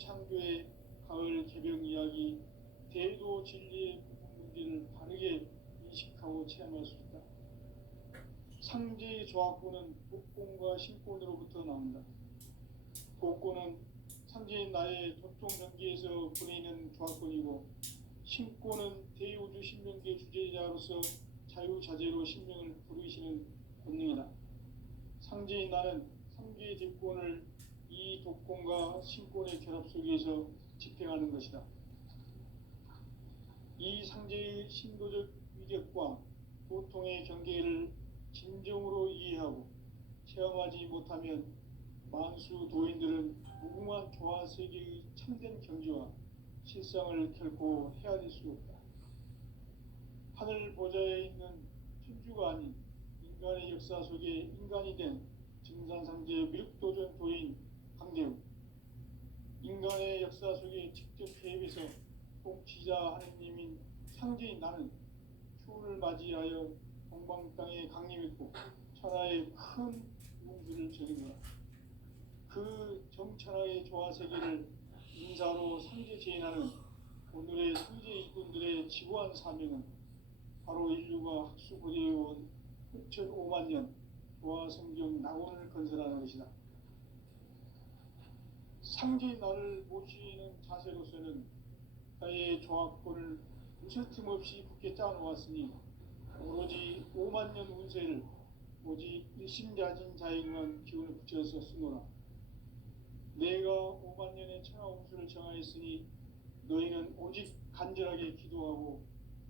창조의 가을 개벽 이야기, 대도 진리의 문제를 바르게 인식하고 체험할 수 있다. 상제의 조합구는 복권과 신권으로부터 나온다. 복권은 상제인 나의 도통 경기에서 보내는 조합권이고, 신권은 대우주 신명기의 주제자로서 자유자재로 신명을 부르시는 권능이다. 상제인 나는 상계의 대권을 이 독권과 신권의 결합 속에서 집행하는 것이다. 이 상제의 신도적 위력과 보통의 경계를 진정으로 이해하고 체험하지 못하면 만수 도인들은 무궁한 조화 세계의 참된 경지와 실상을 결코 헤아릴 수 없다. 하늘 보좌에 있는 천주가 아닌 인간의 역사 속에 인간이 된 증산상제 미륵도전 도인 강대우, 인간의 역사 속에 직접 개입해서 통치자 하느님인 상제인 나는 추운을 맞이하여 동방 땅에 강림했고 천하의 큰 운수를 전한 거다. 그 정천하의 조화 세계를 인사로 상제 제인하는 오늘의 상제 일꾼들의 지구한 사명은 바로 인류가 학수고대해온 6,500만 년 조화 성경 낙원을 건설하는 것이다. 상제인 나를 모시는 자세로서는 나의 조합권을 무설틈 없이 굳게 짜놓았으니 오로지 5만 년 운세를 오직 일심자진 자에게만 기운을 붙여서 쓰노라. 내가 5만 년의 천하 운수를 정하였으니 너희는 오직 간절하게 기도하고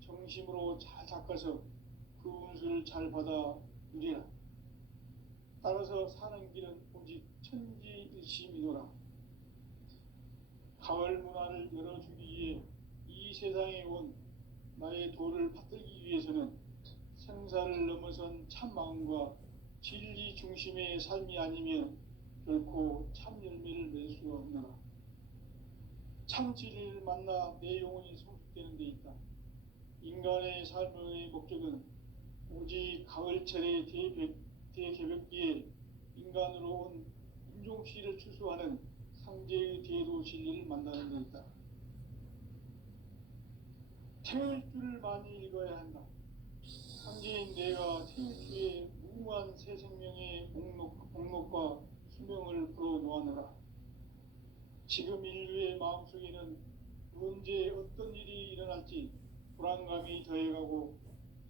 정심으로 잘 닦아서 그 운수를 잘 받아 누리라. 따라서 사는 길은 오직 천지일심이노라. 가을 문화를 열어주기 위해 이 세상에 온 나의 도를 받들기 위해서는 생사를 넘어선 참 마음과 진리 중심의 삶이 아니면 결코 참 열매를 맺을 수가 없노라. 참 진리를 만나 내 영혼이 성숙되는 데 있다. 인간의 삶의 목적은 오직 가을철의 대개벽기에 인간으로 온 인종시를 추수하는 상제의 대도 진리를 만나는 데 있다. 태일주를 많이 읽어야 한다. 상제인 내가 태일주의 무궁한 새 생명의 목록과 수명을 풀어놓아노라. 지금 인류의 마음속에는 언제 어떤 일이 일어날지 불안감이 더해가고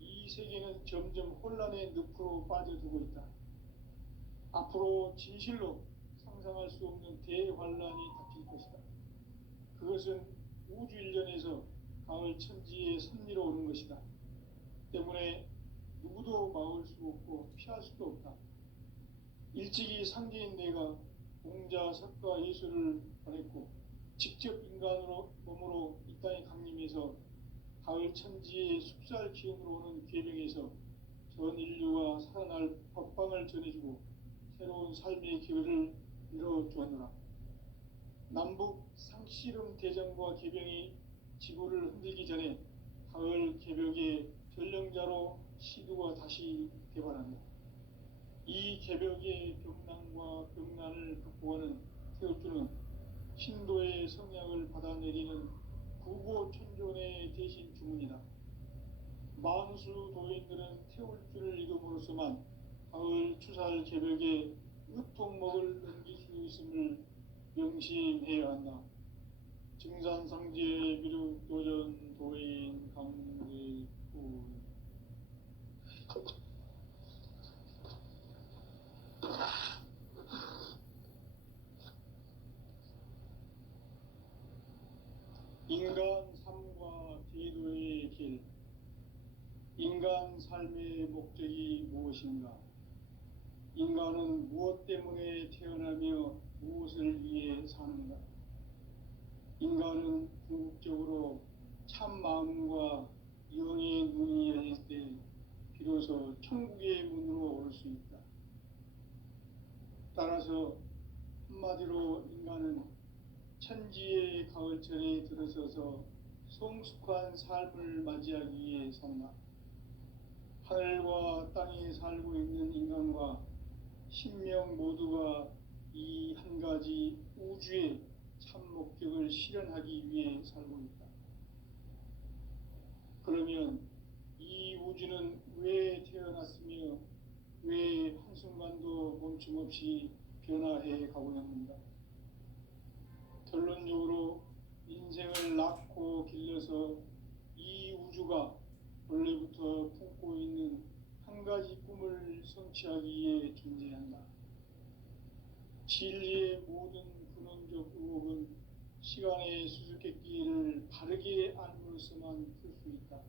이 세계는 점점 혼란의 늪으로 빠져들고 있다. 앞으로 진실로 상상할 수 없는 대환란이 닥칠 것이다. 그것은 우주 일련에서 가을 천지의 섭리로 오는 것이다. 때문에 누구도 막을 수 없고 피할 수도 없다. 일찍이 상제인 내가 공자, 석가, 예수를 보냈고 직접 인간으로 몸으로 이 땅에 강림해서 가을 천지의 숲살 기운으로 오는 괴병에서 전 인류가 살아날 법방을 전해주고 새로운 삶의 기회를 열어주었노라. 남북 상씨름 대전과 개병이 지구를 흔들기 전에 가을 개벽의 전령자로 시두가 다시 개발한다. 이 개벽의 병난과 병난을 극복하는 태울주는 신도의 성약을 받아내리는 구보천존의 대신 주문이다. 만수 도인들은 태울주를 읽음으로써만 가을 추살 개벽에 으통목을 넘길 수 있음을 명심해야 한다. 증산상제의 미륵도전 도인 강대구. 인간 삶과 대도의 길. 인간 삶의 목적이 무엇인가? 인간은 무엇 때문에 태어나며 무엇을 위해 사는가? 인간은 궁극적으로 참 마음과 영의 눈이 열릴 때 비로소 천국의 문으로 올 수 있다. 따라서 한마디로 인간은 천지의 가을철에 들어서서 성숙한 삶을 맞이하기 위해 산다. 하늘과 땅에 살고 있는 인간과 신명 모두가 이 한 가지 우주의 참 목적을 실현하기 위해 살고 있다. 그러면 이 우주는 왜 태어났으며 왜 한순간도 멈춤없이 변화해 가고 있는가? 결론적으로 인생을 낳고 길러서 이 우주가 원래부터 품고 있는 한 가지 꿈을 성취하기 위해 존재한다. 진리의 모든 근원적 의혹은 시간의 수수께끼를 바르게 알므로서만 풀 수 있다.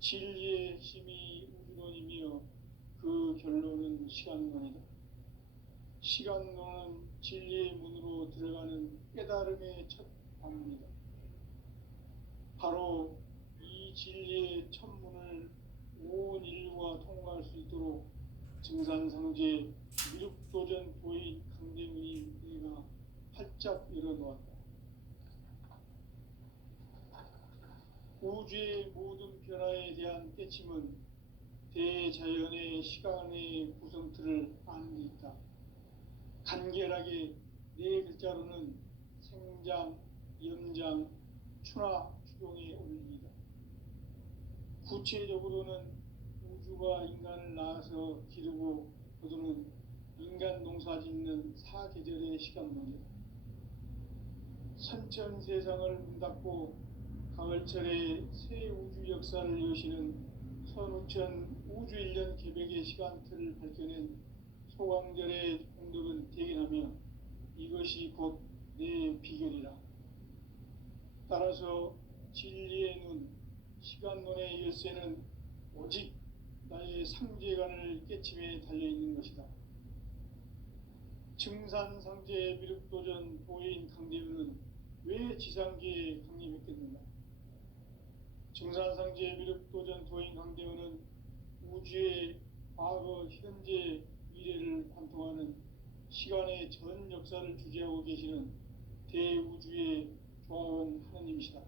진리의 핵심이 우주론이며 그 결론은 시간론이다. 시간론은 진리의 문으로 들어가는 깨달음의 첫 방문이다. 바로 이 진리의 첫 문을 온 인류가 통과할 수 있도록 증산상제 미륵도전 도인 강대문이 내가 활짝 열어놓았다. 우주의 모든 변화에 대한 깨침은 대자연의 시간의 구성틀을 아는 데 있다. 간결하게 네 글자로는 생장, 염장, 추나 추동에 올립니다. 구체적으로는 우주가 인간을 낳아서 기르고 거두는 인간 농사 짓는 사계절의 시간론이다. 선천 세상을 문 닫고 가을철에 새 우주 역사를 여시는 선우천 우주 1년 개백의 시간틀을 밝혀낸 소광절의 공덕은 대견하며 이것이 곧 내 비결이라. 따라서 진리의 눈, 시간론의 열쇠는 오직 나의 상제관을 깨침에 달려있는 것이다. 증산상제 미륵도전 보혜인 강대문은 왜 지상계에 강림했겠는가? 증산상제 미륵도전 도인 강대문은 우주의 과거, 현재, 미래를 관통하는 시간의 전 역사를 주재하고 계시는 대우주의 조화원 하느님이시다.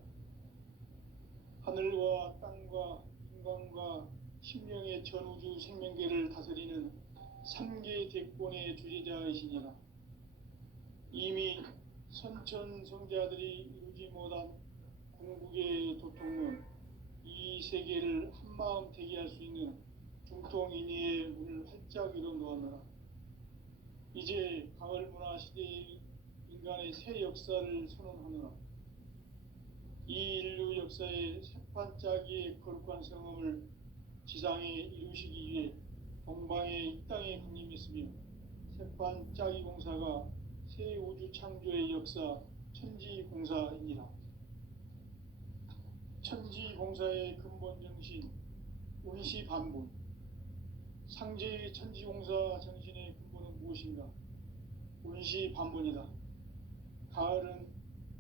하늘과 땅과 인간과 신명의 전우주 생명계를 다스리는 3개 대권의 주재자이시니라. 이미 선천성자들이 이루지 못한 궁극의 도통론, 이 세계를 한마음 되게 할 수 있는 중통인의의 문을 활짝 열어놓았노라. 이제 가을 문화 시대의 인간의 새 역사를 선언하노라. 이 인류 역사의 새판짜기의 거룩한 성험을 지상에 이루시기 위해 동방의 이 땅에 강림했으며 새판짜기 공사가 새 우주 창조의 역사 천지공사이니라. 천지공사의 근본 정신 운시반본. 상제의 천지공사 정신의 근본은 무엇인가? 운시반본이다. 가을은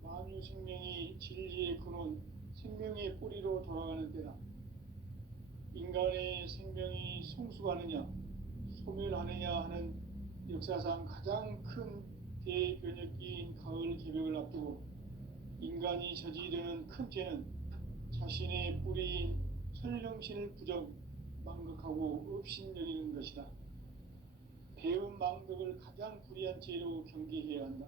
만유 생명이 진리의 근원, 생명의 뿌리로 돌아가는 때다. 인간의 생명이 성숙하느냐, 소멸하느냐 하는 역사상 가장 큰 대변혁기인 가을 개벽을 앞두고 인간이 저지르는 큰 죄는 자신의 뿌리인 설령신을 부정, 망극하고 업신여기는 것이다. 배음 망덕을 가장 불의한 죄로 경계해야 한다.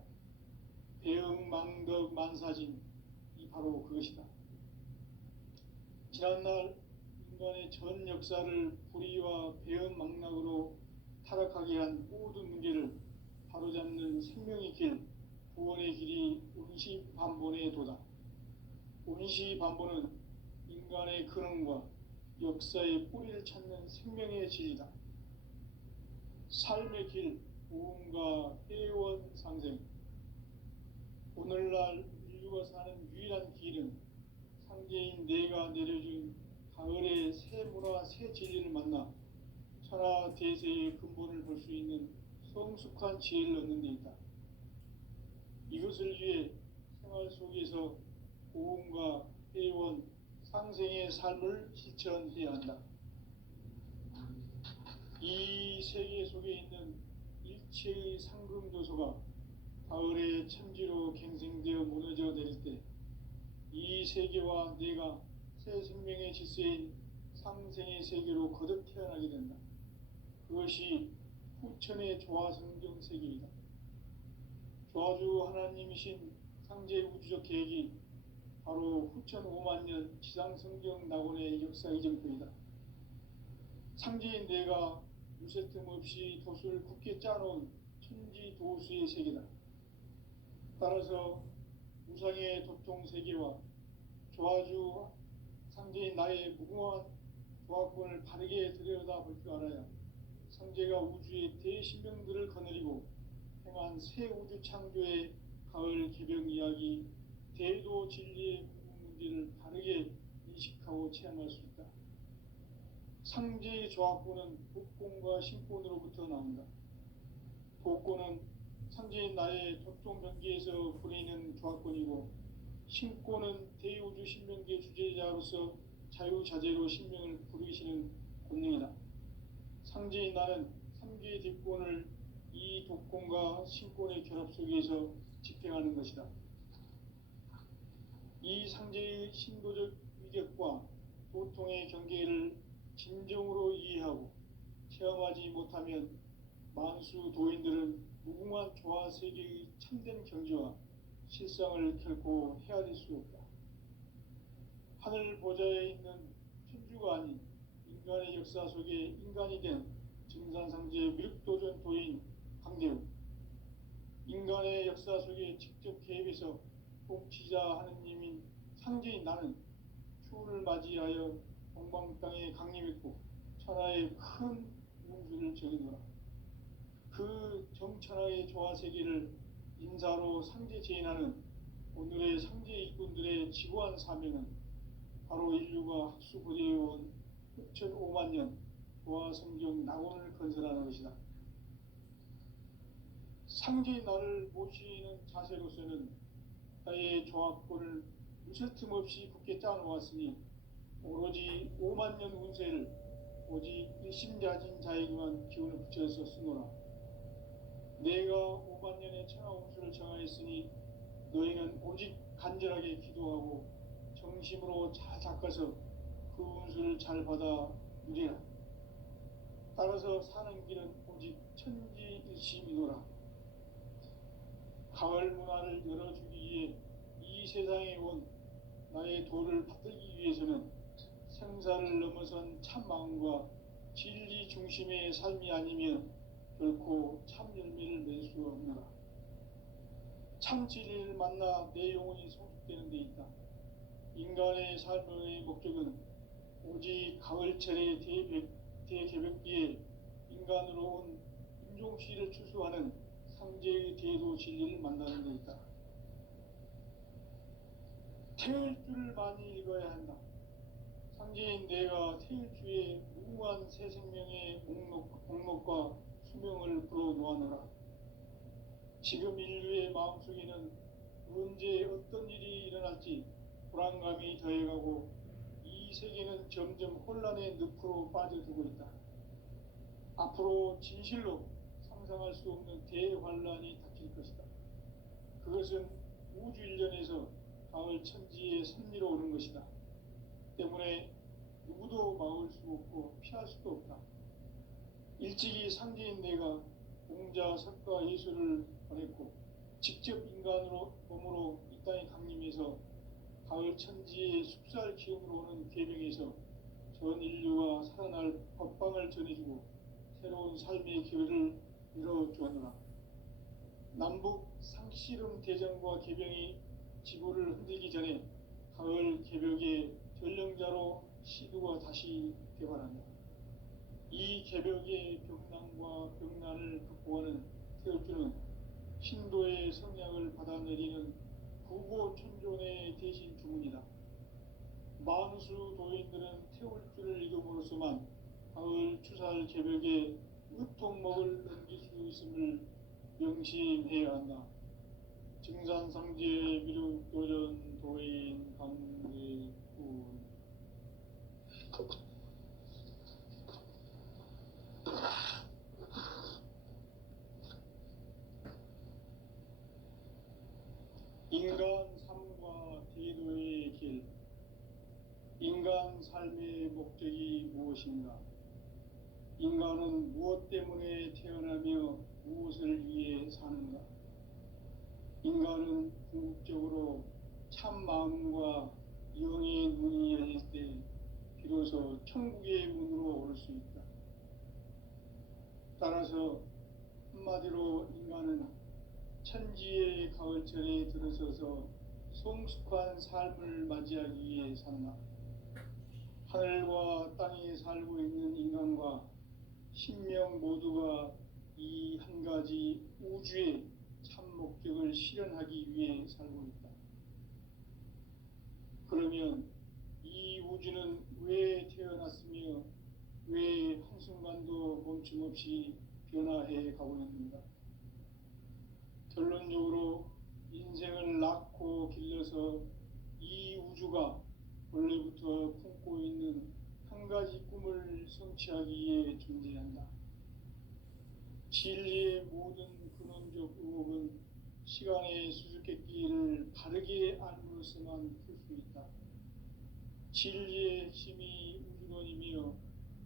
배음 망덕 만사진, 이 바로 그것이다. 지난날 인간의 전 역사를 불의와 배음 망락으로 타락하게 한 모든 문제를 바로잡는 생명의 길, 구원의 길이 운시반본의 도다. 운시반본은 인간의 근원과 역사의 뿌리를 찾는 생명의 진리다. 삶의 길, 보험과 회원 상생. 오늘날 인류가 사는 유일한 길은 상제인 내가 내려준 가을의 새 문화, 새 진리를 만나 천하 대세의 근본을 볼 수 있는 성숙한 지혜를 얻는 데 있다. 이것을 위해 생활 속에서 보험과 회원, 상생의 삶을 실천해야 한다. 이 세계 속에 있는 일체의 상금조소가 가을의 천지로 갱생되어 무너져 내릴 때 이 세계와 내가 새 생명의 질서인 상생의 세계로 거듭 태어나게 된다. 그것이 후천의 조화성경 세계이다. 조아주 하나님이신 상제 우주적 계획이 바로 후천 5만 년 지상성경 낙원의 역사 이정표이다. 상제인 내가 무쇠 틈 없이 도수를 굳게 짜놓은 천지 도수의 세계다. 따라서 우상의 도통 세계와 조아주 상제인 나의 무궁한 조합권을 바르게 들여다볼 줄 알아야 상제가 우주의 대신명들을 거느리고 행한 새 우주 창조의 가을 개병 이야기, 대도 진리의 문제를 바르게 인식하고 체험할 수 있다. 상제의 조합권은 복권과 신권으로부터 나온다. 복권은 상제인 나의 도통 변기에서 보내는 조합권이고, 신권은 대우주 신명기의 주제자로서 자유자재로 신명을 부르시는 권능이다. 상제인 나는 3개의 뒷권을 이 독권과 신권의 결합 속에서 집행하는 것이다. 이 상제의 신도적 위격과 도통의 경계를 진정으로 이해하고 체험하지 못하면 만수 도인들은 무궁한 조화 세계의 참된 경지와 실상을 결코 헤아릴 수 없다. 하늘 보좌에 있는 천주가 아닌 인간의 역사 속에 인간이 된 증산상제 미륵도전 도인 강대우, 인간의 역사 속에 직접 개입해서 통치자 하느님인 상제인 나는 추운을 맞이하여 동방 땅에 강림했고 천하의 큰 운수를 정해놓으라. 그 정천하의 조화세계를 인사로 상제 제인하는 오늘의 상제 일꾼들의 지구한 사명은 바로 인류가 학수고대해온 6,5만 년 조화성경 낙원을 건설하는 것이다. 상제인 나를 모시는 자세로서는 나의 조합권을 무쇠 틈 없이 굳게 짜놓았으니 오로지 5만 년 운세를 오직 일심자진 자에게만 기운을 붙여서 쓰노라. 내가 5만 년의 천하 운수를 정하였으니 너희는 오직 간절하게 기도하고 정심으로 잘 닦아서 그 운수를 잘 받아 누리라. 따라서 사는 길은 오직 천지일심이노라. 가을 문화를 열어주기 위해 이 세상에 온 나의 도를 받들기 위해서는 생사를 넘어선 참 마음과 진리 중심의 삶이 아니면 결코 참 열매를 맺을 수 없노라. 참 진리를 만나 내 영혼이 성숙되는 데 있다. 인간의 삶의 목적은 오직 가을철의 대개벽기에 인간으로 온 인종시를 추수하는 상제의 대도 진리를 만나는 데 있다. 태일주를 많이 읽어야 한다. 상제인 내가 태일주의 무궁한 새 생명의 목록과 수명을 불어놓아노라. 지금 인류의 마음속에는 언제 어떤 일이 일어날지 불안감이 더해가고 이 세계는 점점 혼란의 늪으로 빠져들고 있다. 앞으로 진실로 상상할 수 없는 대환란이 닥칠 것이다. 그것은 우주 일련에서 가을 천지의 섭리로 오는 것이다. 때문에 누구도 막을 수 없고 피할 수도 없다. 일찍이 상제인 내가 공자, 석가, 예수를 보냈고 직접 인간으로 몸으로 이 땅에 강림해서 가을 천지의 숲살 기운으로 오는 계명에서 전 인류가 살아날 법방을 전해주고 새로운 삶의 기회를 열어주었노라. 남북 상씨름 대전과 개병이 지구를 흔들기 전에 가을 개벽의 전령자로 시두가 다시 개발한다. 이 개벽의 병난과 병난을 극복하는 태울주는 신도의 성약을 받아내리는 구고천존의 대신 주문이다. 만수 도인들은 태울주를 읽음으로써만 가을 추살 개벽에 으통목을 넘길 수 있음을 명심해야 한다. 증산상제의 미륵도전 도인 강대군. 인간 삶과 대도의 길. 인간 삶의 목적이 무엇인가? 인간은 무엇 때문에 태어나며 무엇을 위해 사는가? 인간은 궁극적으로 참 마음과 영의 문이 열릴 때 비로소 천국의 문으로 올 수 있다. 따라서 한마디로 인간은 천지의 가을철에 들어서서 성숙한 삶을 맞이하기 위해 산다. 하늘과 땅에 살고 있는 인간과 신명 모두가 이 한 가지 우주의 참 목적을 실현하기 위해 살고 있다. 그러면 이 우주는 왜 태어났으며 왜 한순간도 멈춤없이 변화해 가고 있는가? 결론적으로 인생을 낳고 길러서 이 우주가 원래부터 품고 있는 한 가지 꿈을 성취하기 위해 존재한다. 진리의 모든 근원적 의혹은 시간의 수수께끼를 바르게 알므로서만 풀 수 있다. 진리의 핵심이 우주론이며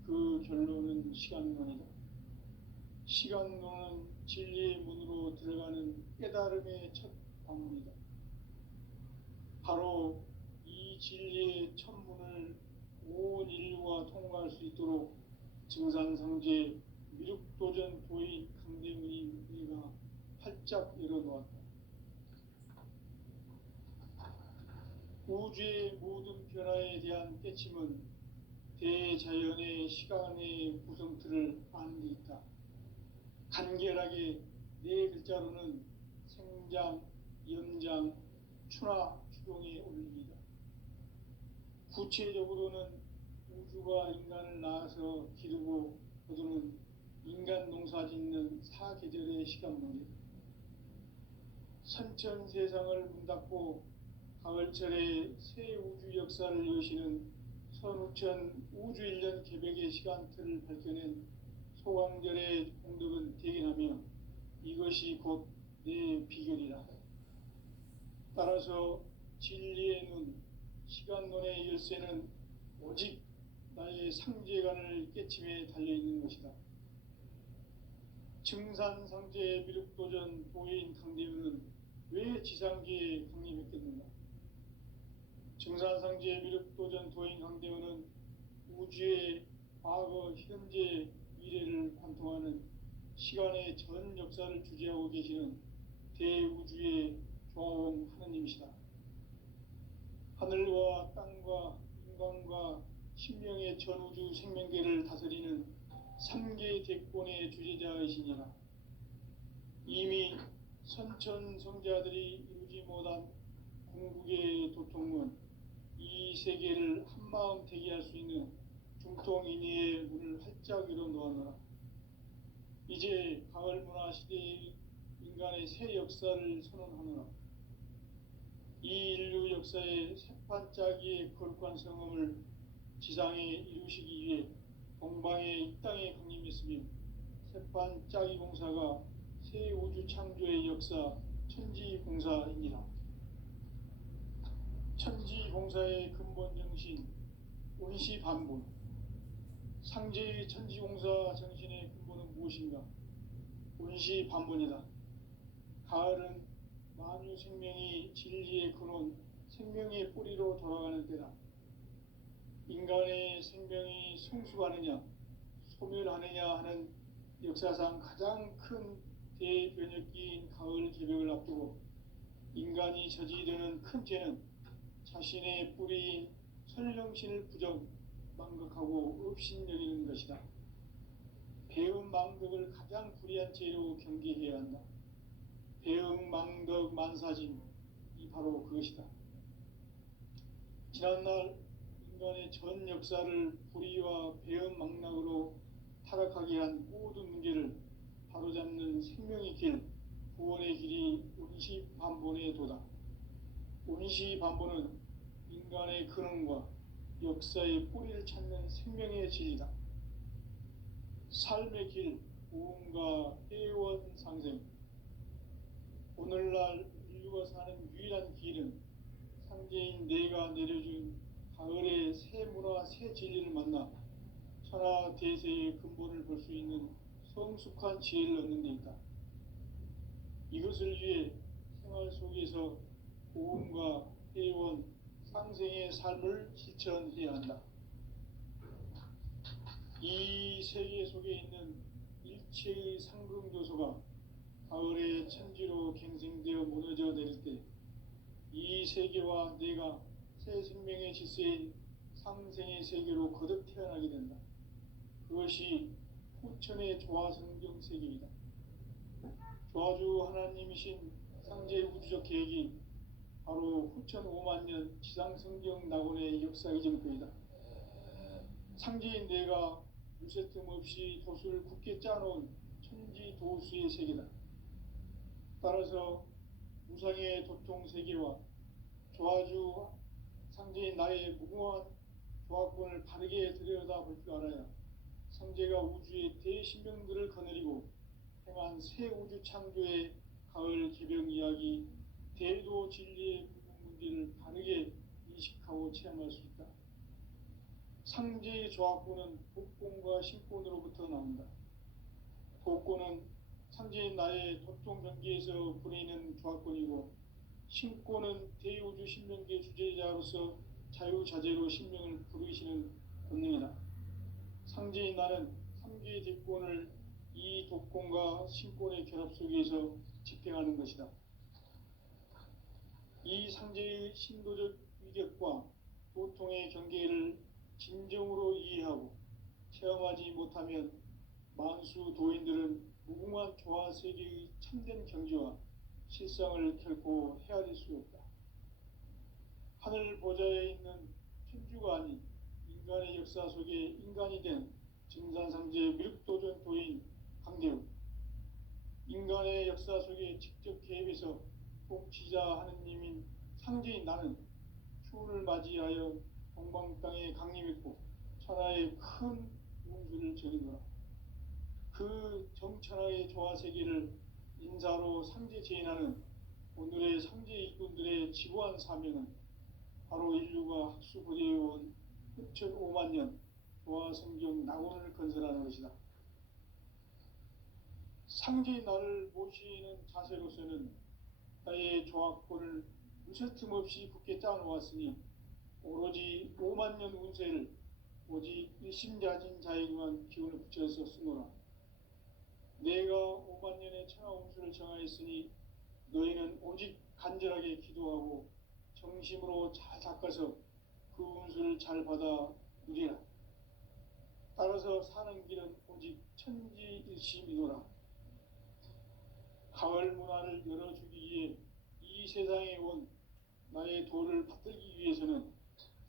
그 결론은 시간론이다. 시간론은 진리의 문으로 들어가는 깨달음의 첫 방문이다. 바로 이 진리의 첫 문을 온 인류가 통과할 수 있도록 증산상제 미륵도전 도인 강대문이 내가 활짝 열어놓았다. 우주의 모든 변화에 대한 깨침은 대자연의 시간의 구성틀을 아는 데 있다. 간결하게 네 글자로는 생장, 연장, 추나 추동의 원리이다. 구체적으로는 우주가 인간을 낳아서 기르고 거두는 인간 농사 짓는 사계절의 시간문이다. 선천 세상을 문 닫고 가을철에 새 우주 역사를 여시는 선우천 우주 1년 개백의 시간틀을 밝혀낸 소강절의 공덕은 대견하며 이것이 곧 내 비결이라. 따라서 진리의 눈, 시간론의 열쇠는 오직 나의 상제관을 깨침에 달려있는 것이다. 증산상제 미륵도전 도인 강대문은 왜 지상계에 강림했겠는가? 증산상제 미륵도전 도인 강대문은 우주의 과거, 현재, 미래를 관통하는 시간의 전 역사를 주재하고 계시는 대우주의 조화원 하느님이시다. 하늘과 땅과 인간과 신명의 전우주 생명계를 다스리는 3개 대권의 주재자이시니라. 이미 선천성자들이 이루지 못한 궁극의 도통문, 이 세계를 한마음 되게 할 수 있는 중통인의의 문을 활짝 열어놓았노라. 이제 가을 문화 시대의 인간의 새 역사를 선언하노라. 이 인류 역사의 새판짜기의 거룩한 성험을 지상에 이루시기 위해 동방의 이 땅에 강림했으며 새판짜기 공사가 새 우주 창조의 역사 천지공사이니라. 천지공사의 근본 정신 운시반본. 상제의 천지공사 정신의 근본은 무엇인가? 운시반본이다. 가을은 만유 생명이 진리의 근원, 생명의 뿌리로 돌아가는 때다. 인간의 생명이 성숙하느냐, 소멸하느냐 하는 역사상 가장 큰 대변혁기인 가을 개벽을 앞두고 인간이 저지르는 큰 죄는 자신의 뿌리인 설령신을 부정, 망각하고 업신여기는 것이다. 배음 망덕을 가장 불의한 죄로 경계해야 한다. 배음 망덕 만사짐이 바로 그것이다. 지난날 인간의 전 역사를 불의와 배음 망락으로 타락하게 한 모든 문제를 바로잡는 생명의 길, 구원의 길이 운시반본의 도다. 운시반본은 인간의 근원과 역사의 뿌리를 찾는 생명의 진리다. 삶의 길, 구원과 회원 상생. 오늘날 인류가 사는 유일한 길은 상제인 내가 내려준 가을의 새 문화, 새 진리를 만나 천하 대세의 근본을 볼 수 있는 성숙한 지혜를 얻는 데 있다. 이것을 위해 생활 속에서 고음과 회원, 상생의 삶을 실천해야 한다. 이 세계 속에 있는 일체의 상승 요소가 가을의 천지로 갱생되어 무너져 내릴 때 이 세계와 내가 새 생명의 질서인 상생의 세계로 거듭 태어나게 된다. 그것이 후천의 조화성경 세계이다. 조화주 하나님이신 상제의 우주적 계획이 바로 후천 5만 년 지상성경 낙원의 역사의 전표이다. 상제인 내가 무쇠 틈 없이 도수를 굳게 짜놓은 천지 도수의 세계다. 따라서 무상의 도통 세계와 조화주 상제인 나의 무궁한 조화권을 바르게 들여다볼 줄 알아야 상제가 우주의 대신명들을 거느리고 행한 새 우주 창조의 가을 개병 이야기, 대도 진리의 부분 문제를 바르게 인식하고 체험할 수 있다. 상제의 조화권은 복권과 신권으로부터 나온다. 복권은 상제인 나의 도통 경계에서 부리는 조화권이고, 신권은 대우주 신명계 주제자로서 자유자재로 신명을 부르시는 권능이다. 상제인 나는 3개의 대권을 이 독권과 신권의 결합 속에서 집행하는 것이다. 이 상제의 신도적 위격과 도통의 경계를 진정으로 이해하고 체험하지 못하면 만수 도인들은 무궁한 조화 세계의 참된 경지와 실상을 결코 헤아릴 수 없다. 하늘 보좌에 있는 천주가 아닌 인간의 역사 속에 인간이 된 증산상제의 미륵도전 도인 강대우, 인간의 역사 속에 직접 개입해서 통치자 하느님인 상제인 나는 추운을 맞이하여 동방 땅에 강림했고 천하의 큰 운수를 전이노라. 그 정천하의 조화세계를 인사로 상제 제인하는 오늘의 상제 일꾼들의 지구한 사명은 바로 인류가 학수부대해온 후천 5만 년 조화성경 낙원을 건설하는 것이다. 상제의 나를 모시는 자세로서는 나의 조화권을 무쇠틈 없이 굳게 짜놓았으니 오로지 5만 년 운세를 오직 일심자진 자에게만 기운을 붙여서 쓰노라. 내가 5만 년의 천하 운수를 정하였으니 너희는 오직 간절하게 기도하고 정심으로 잘 닦아서 그 운수를 잘 받아 누리라. 따라서 사는 길은 오직 천지일심이노라. 가을 문화를 열어주기 위해 이 세상에 온 나의 도를 받들기 위해서는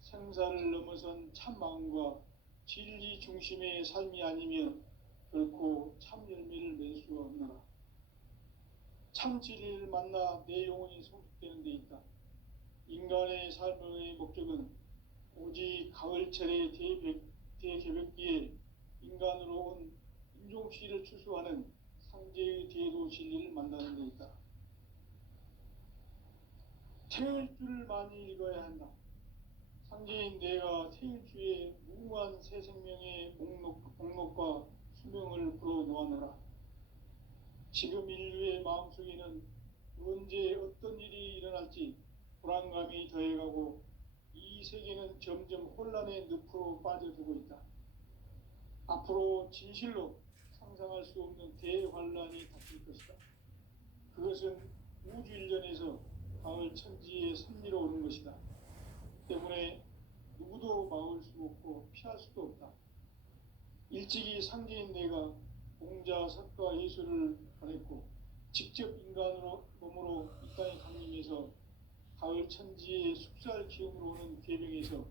생사를 넘어선 참 마음과 진리 중심의 삶이 아니면 결코 참 열매를 맺을 수가 없노라. 참 진리를 만나 내 영혼이 성숙되는 데 있다. 인간의 삶의 목적은 오직 가을철의 대개벽기에 인간으로 온 인종시를 추수하는 상제의 대도 진리를 만나는 데 있다. 태일주를 많이 읽어야 한다. 상제인 내가 태일주의 무궁한 새 생명의 목록과 수명을 불어놓아노라. 지금 인류의 마음속에는 언제 어떤 일이 일어날지 불안감이 더해가고 이 세계는 점점 혼란의 늪으로 빠져들고 있다. 앞으로 진실로 상상할 수 없는 대환란이 닥칠 것이다. 그것은 우주 일전에서 가을 천지의 섭리로 오는 것이다. 때문에 누구도 막을 수 없고 피할 수도 없다. 일찍이 상제인 내가 공자, 석가, 예수를 보냈고 직접 인간으로 몸으로 이 땅에 강림해서 가을 천지의 숙살 기운으로 오는 계명에서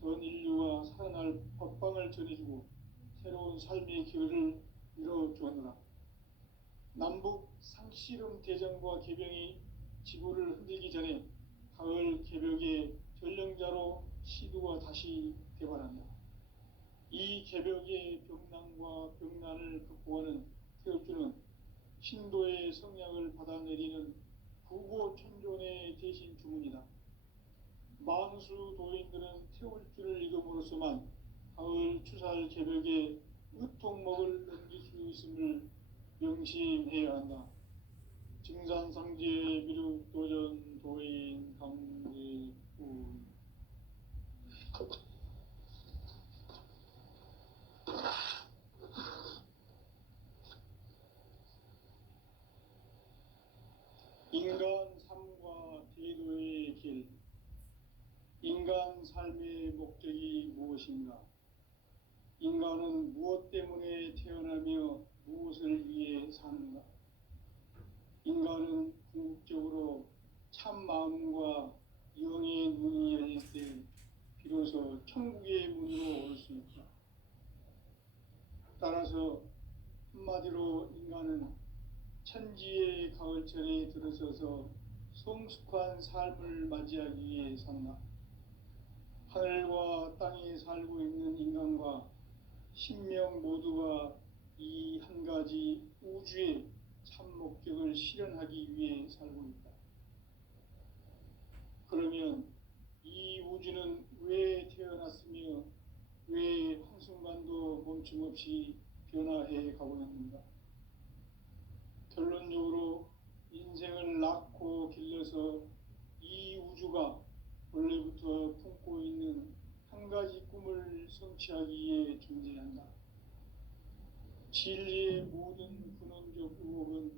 전 인류가 살아날 법방을 전해주고 새로운 삶의 기회를 이뤄주었노라. 남북 상씨름 대전과 개병이 지구를 흔들기 전에 가을 개벽의 전령자로 시두가 다시 개발한다. 이 개벽의 병난과 병난을 극복하는 태울주는 신도의 성약을 받아내리는 부고천존의 대신 주문이다. 만수 도인들은 태울주를 읽음으로써만 가을 추살 개벽에 으통목을 넘길 수 있음을 명심해야 한다. 증산상제 미륵도전 도인 강제우 인간 삶과 대도의 길. 인간 삶의 목적이 무엇인가? 인간은 무엇 때문에 태어나며 무엇을 위해 사는가? 인간은 궁극적으로 참 마음과 영의 눈이 열릴 때 비로소 천국의 문으로 올 수 있다. 따라서 한마디로 인간은 천지의 가을철에 들어서서 성숙한 삶을 맞이하기 위해 산다. 하늘과 땅에 살고 있는 인간과 신명 모두가 이 한 가지 우주의 참 목적을 실현하기 위해 살고 있다. 그러면 이 우주는 왜 태어났으며 왜 한순간도 멈춤없이 변화해 가고 있는가? 결론적으로 인생을 낳고 길러서 이 우주가 원래부터 품고 있는 한 가지 꿈을 성취하기 위해 존재한다. 진리의 모든 근원적 의혹은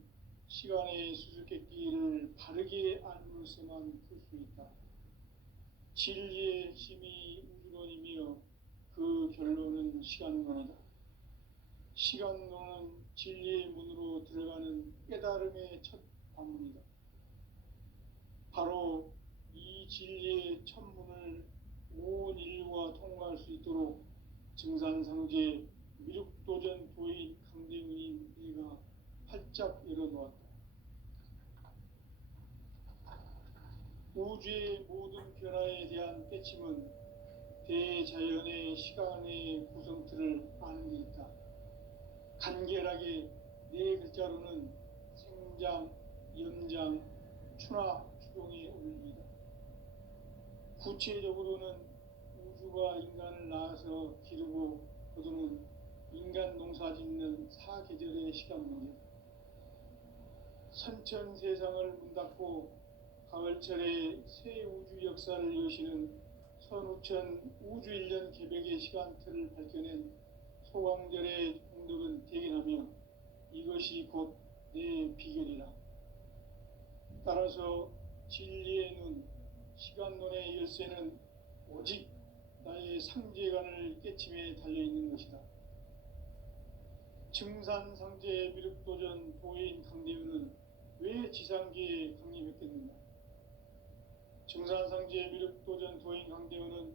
시간의 수수께끼를 바르게 알므로서만 풀 수 있다. 진리의 핵심이 우주론이며 그 결론은 시간론이다. 시간론은 진리의 문으로 들어가는 깨달음의 첫 관문이다. 바로 이 진리의 첫 문을 온 인류가 통과할 수 있도록 증산상제 미륵도전 도인 강대훈인 내가 활짝 열어놓았다. 우주의 모든 변화에 대한 깨침은 대자연의 시간의 구성틀을 아는 데 있다. 간결하게 네 글자로는 생장, 연장, 추나 추동의 원리이다. 구체적으로는 우주가 인간을 낳아서 기르고 거두는 인간 농사 짓는 사계절의 시간 문제다. 선천 세상을 문 닫고 가을철에 새 우주 역사를 여시는 선우천 우주 1년 개백의 시간틀을 밝혀낸 소광절의 공덕은 대견하며 이것이 곧 내 비결이라. 따라서 진리의 눈, 시간론의 열쇠는 오직 나의 상제관을 깨침에 달려있는 것이다. 증산상제 미륵도전 도인 강대훈은 왜 지상계에 강림했겠는가? 증산상제 미륵도전 도인 강대훈은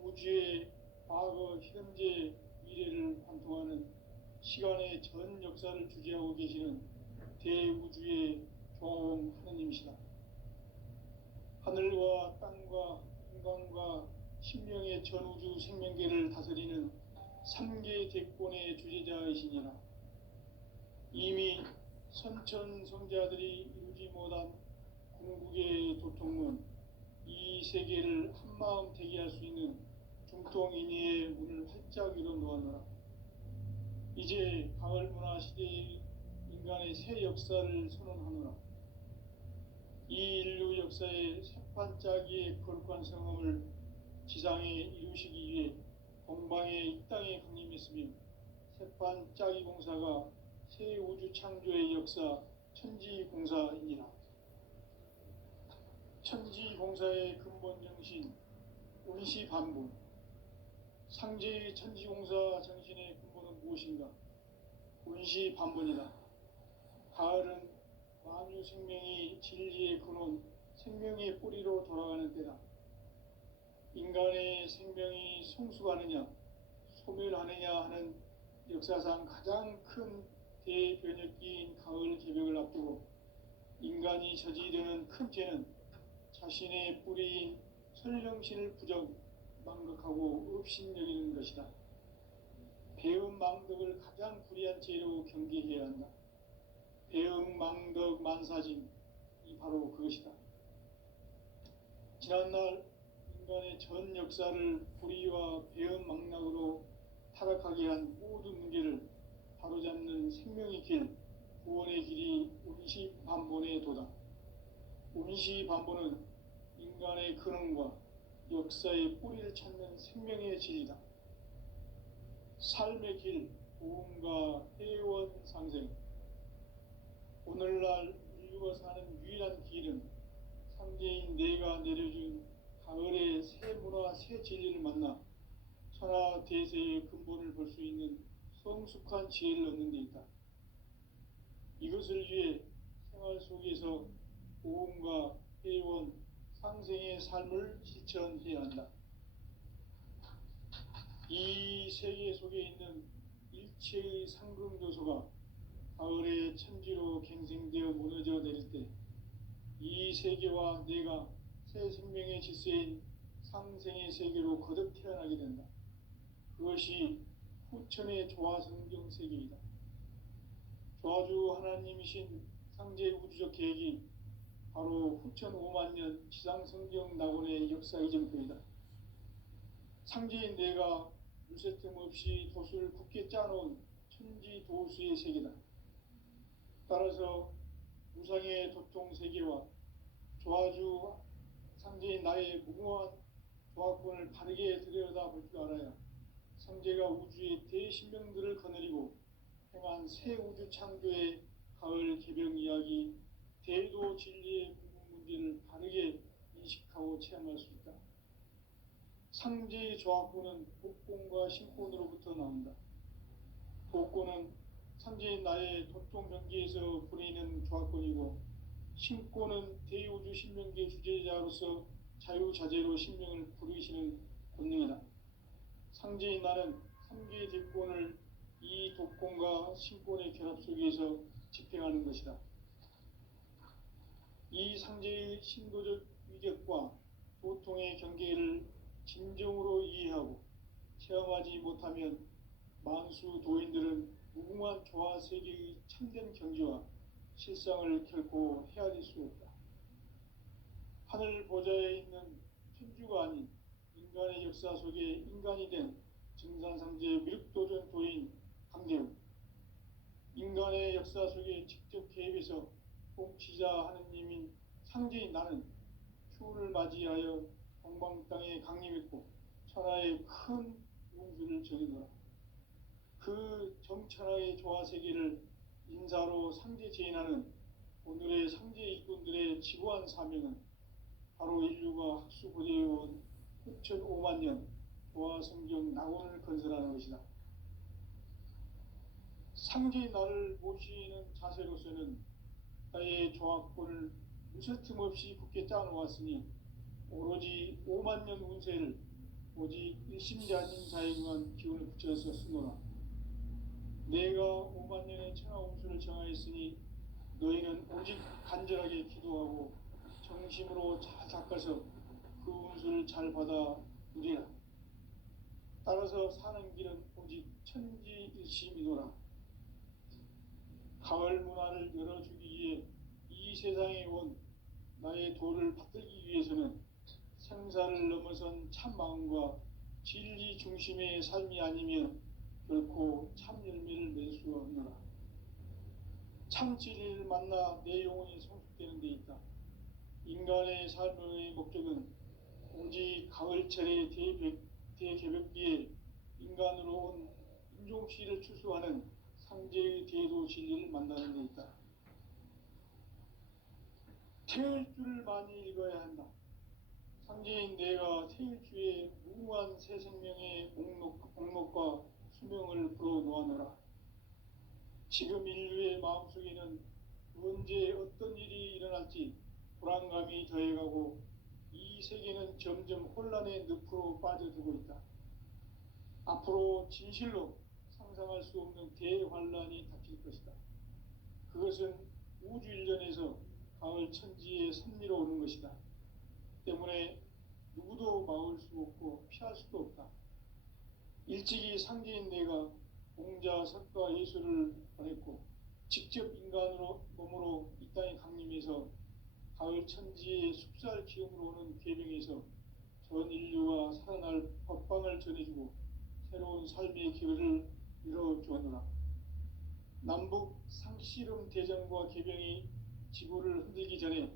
우주의 과거, 현재, 미래를 관통하는 시간의 전 역사를 주재하고 계시는 대우주의 조화원 하느님이시다. 하늘과 땅과 인간과 신명의 전우주 생명계를 다스리는 3계 대권의 주제자이시니라. 이미 선천성자들이 이루지 못한 궁극의 도통문, 이 세계를 한마음 되게 할 수 있는 중통인의의 문을 활짝 열어놓았노라. 이제 가을문화 시대의 인간의 새 역사를 선언하노라. 이 인류 역사의 새판짜기의 거룩한 성음을 지상에 이루시기 위해 동방의 이 땅에 강림했으며 새판짜기 공사가 새 우주 창조의 역사 천지공사이니라. 천지공사의 근본 정신 운시반분. 상제의 천지공사 정신의 근본은 무엇인가? 운시반분이다. 가을은 만유 생명이 진리의 근원, 생명의 뿌리로 돌아가는 때다. 인간의 생명이 성숙하느냐, 소멸하느냐 하는 역사상 가장 큰 대변혁기인 가을 개벽을 앞두고 인간이 저지르는 큰 죄는 자신의 뿌리인 설령신을 부정, 망각하고 업신여기는 것이다. 배음 망덕을 가장 불의한 죄로 경계해야 한다. 배음 망덕 만사짐, 이 바로 그것이다. 지난날 인간의 전 역사를 불의와 배음 망락으로 타락하게 한 모든 문제를 바로잡는 생명의 길, 구원의 길이 운시반본에 도다. 운시반본은 인간의 근원과 역사의 뿌리를 찾는 생명의 진리다. 삶의 길, 보험과 회원 상생. 오늘날 인류가 사는 유일한 길은 상제인 내가 내려준 가을의 새 문화, 새 진리를 만나 천하 대세의 근본을 볼 수 있는 성숙한 지혜를 얻는 데 있다. 이것을 위해 생활 속에서 보험과 회원, 상생의 삶을 실천해야 한다. 이 세계 속에 있는 일체의 상승요소가 가을의 천지로 갱생되어 무너져 내릴 때 이 세계와 내가 새 생명의 질서인 상생의 세계로 거듭 태어나게 된다. 그것이 후천의 조화성경 세계이다. 조화주 하나님이신 상제 우주적 계획이 바로 후천 5만 년 지상성경 낙원의 역사 이정표이다. 상제인 내가 물새틈 없이 돛을 굳게 짜놓은 천지 도수의 세계다. 따라서 무상의 도통 세계와 조화주 상제인 나의 무궁한 조화권을 바르게 들여다볼 줄 알아야 상제가 우주의 대신명들을 거느리고 행한 새 우주 창조의 가을 개병 이야기, 대도 진리의 궁극 문제를 바르게 인식하고 체험할 수 있다. 상제의 조화권은 복권과 신권으로부터 나온다. 복권은 상제인 나의 도통 경계에서 부리는 조화권이고, 신권은 대우주 신명계 주제자로서 자유자재로 신명을 부르시는 권능이다. 상제인 나는 3개의 대권을 이 독권과 신권의 결합 속에서 집행하는 것이다. 이 상제의 신도적 위격과 도통의 경계를 진정으로 이해하고 체험하지 못하면 만수 도인들은 무궁한 조화 세계의 참된 경지와 실상을 결코 헤아릴 수 없다. 하늘 보좌에 있는 천주가 아닌 인간의 역사 속에 인간이 된 증산상제 미륵도전 도인 강재훈, 인간의 역사 속에 직접 개입해서 통치자 하느님인 상제인 나는 추운을 맞이하여 동방 땅에 강림했고 천하의 큰 운수를 전해노라. 그 정천하의 조화 세계를 인사로 상제 제인하는 오늘의 상제 일꾼들의 지고한 사명은 바로 인류가 학수고대해온 후천 5만 년 조화 성경 낙원을 건설하는 것이다. 상제인 나를 모시는 자세로서는 나의 조화권을 무설틈 없이 굳게 짜놓았으니 오로지 5만 년 운세를 오직 일심자님 자에게만 기운을 붙여서 쓰노라. 내가 5만 년의 천하 운수를 정하였으니 너희는 오직 간절하게 기도하고 정심으로 잘 닦아서 그 운수를 잘 받아 누리라. 따라서 사는 길은 오직 천지일심이노라. 가을 문화를 열어주기 위해 이 세상에 온 나의 도를 받들기 위해서는 생사를 넘어선 참 마음과 진리 중심의 삶이 아니면 결코 참 열매를 맺을 수가 없노라. 참 진리를 만나 내 영혼이 성숙되는 데 있다. 인간의 삶의 목적은 오직 가을철의 대개벽기에 인간으로 온 인종씨를 추수하는 상제의 대도 진리를 만나는 데 있다. 태일주를 많이 읽어야 한다. 상제인 내가 태일주의 무궁한 새 생명의 목록과 수명을 불어놓아노라. 지금 인류의 마음속에는 언제 어떤 일이 일어날지 불안감이 더해가고 이 세계는 점점 혼란의 늪으로 빠져들고 있다. 앞으로 진실로 상상할 수 없는 대환란이 닥칠 것이다. 그것은 우주 일련에서 가을 천지의 섭리로 오는 것이다. 때문에 누구도 막을 수 없고 피할 수도 없다. 일찍이 상제인 내가 공자, 석가, 예수를 보냈고 직접 인간으로 몸으로 이 땅에 강림해서 가을 천지의 숙살 기음으로 오는 계명에서 전 인류가 살아날 법방을 전해주고 새로운 삶의 기회를 이뤄주었노라. 남북 상씨름 대전과 개병이 지구를 흔들기 전에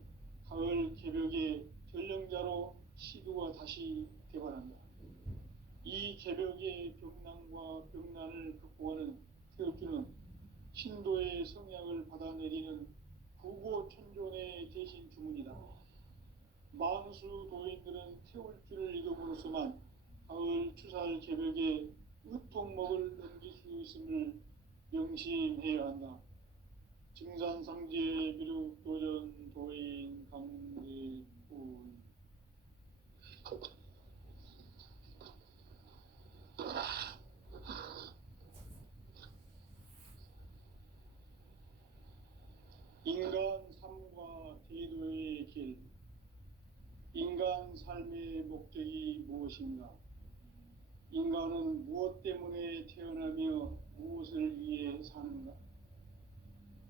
가을 개벽의 전령자로 시두가 다시 개발한다. 이 개벽의 벽난과 벽난을 극복하는 태엽주는 신도의 성약을 받아내리는 구고천존의 대신 주문이다. 만수 도인들은 태울주를 읽음으로써만 가을 추살 개벽에 으통목을 넘길 수 있음을 명심해야 한다. 증산상제 미륵도전 도인 강대군. 인간 삶과 대도의 길. 인간 삶의 목적이 무엇인가? 인간은 무엇 때문에 태어나며 무엇을 위해 사는가?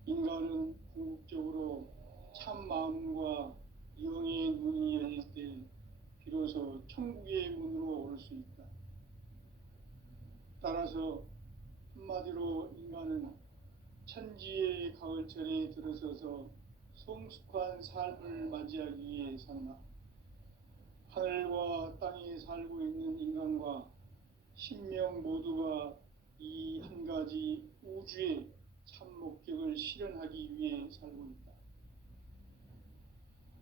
인간은 궁극적으로 참 마음과 영의 문이 열릴 때 비로소 천국의 문으로 올 수 있다. 따라서 한마디로 인간은 천지의 가을철에 들어서서 성숙한 삶을 맞이하기 위해 산다. 하늘과 땅에 살고 있는 인간과 신명 모두가 이 한 가지 우주의 참 목적을 실현하기 위해 살고 있다.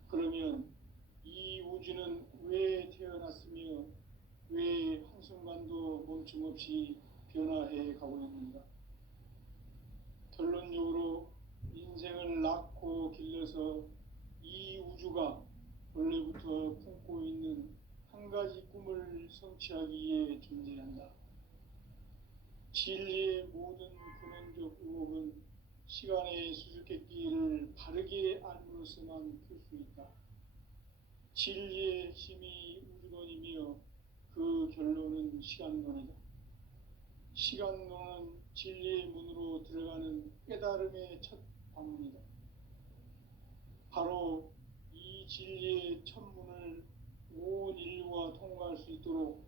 그러면 이 우주는 왜 태어났으며 왜 한순간도 멈춤없이 변화해 가고 있는가? 결론적으로 인생을 낳고 길러서 이 우주가 원래부터 품고 있는 한 가지 꿈을 성취하기 위해 존재한다. 진리의 모든 근원적 의혹은 시간의 수수께끼를 바르게 알므로써만 풀 수 있다. 진리의 핵심이 우주론이며 그 결론은 시간론이다. 시간론은 진리의 문으로 들어가는 깨달음의 첫 방문이다. 바로 이 진리의 첫 문을 온 인류가 통과할 수 있도록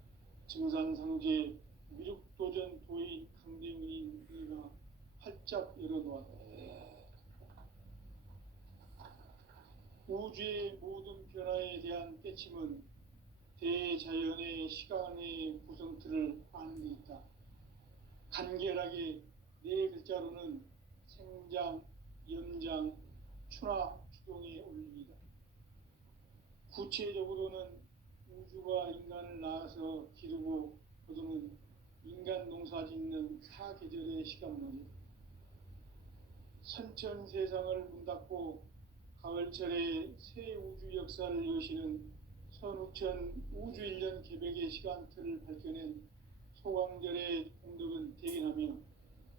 증산상제 미륵도전 도인 강대문인 이가 활짝 열어놓았다. 우주의 모든 변화에 대한 깨침은 대자연의 시간의 구성틀을 아는 데 있다. 간결하게 네 글자로는 생장, 연장, 추나 추동의 원리이다. 구체적으로는 우주가 인간을 낳아서 기르고 거두는 인간 농사 짓는 사계절의 시간론이다. 선천 세상을 문닫고 가을철에 새 우주 역사를 여시는 선우천 우주일년 개벽의 시간틀을 밝혀낸 소광절의 공덕은 대견하며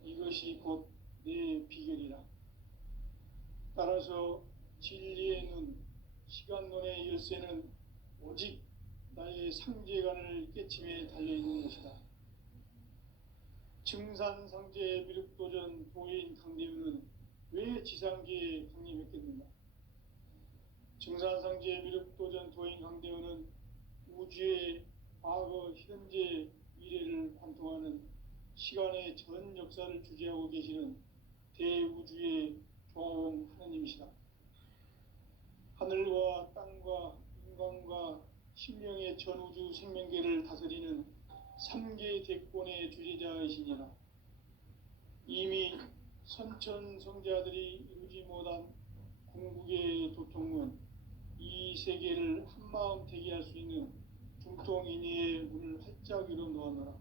이것이 곧 내 비결이라. 따라서 진리의 눈, 시간론의 열쇠는 오직 나의 상제관을 깨침에 달려있는 것이다. 증산상제 미륵도전 도인 강대우는 왜 지상계에 강림했겠는가? 증산상제 미륵도전 도인 강대우는 우주의 과거, 현재, 미래를 관통하는 시간의 전 역사를 주재하고 계시는 대우주의 조화원 하느님이시다. 하늘과 땅과 인간과 신명의 전우주 생명계를 다스리는 3계 대권의 주재자이시니라. 이미 선천성자들이 이루지 못한 궁극의 도통은 이 세계를 한마음 되게 할 수 있는 중통인의의 문을 활짝 열어놓았노라.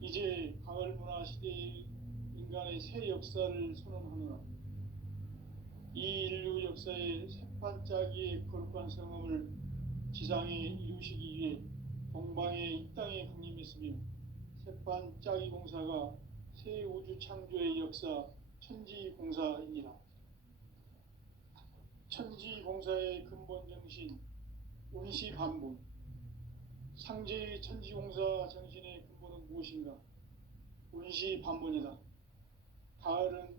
이제 가을 문화 시대의 인간의 새 역사를 선언하노라. 이 인류 역사의 새반짝이의 거룩한 성음을 지상에 이루시기 위해 동방의 이 땅에 강림했으며 새반짝이 공사가 새 우주 창조의 역사 천지공사이니라. 천지공사의 근본 정신 운시반본. 상제의 천지공사 정신의 근본은 무엇인가? 운시반본이다. 가을은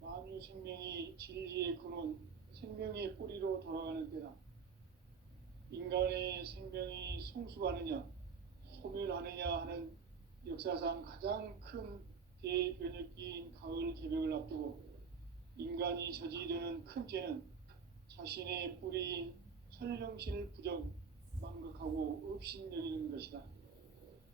만유 생명이 진리의 근원, 생명의 뿌리로 돌아가는 때다. 인간의 생명이 성숙하느냐, 소멸하느냐 하는 역사상 가장 큰 대변혁기인 가을 개벽을 앞두고 인간이 저지르는 큰 죄는 자신의 뿌리인 설령신을 부정 망각하고 업신여기는 것이다.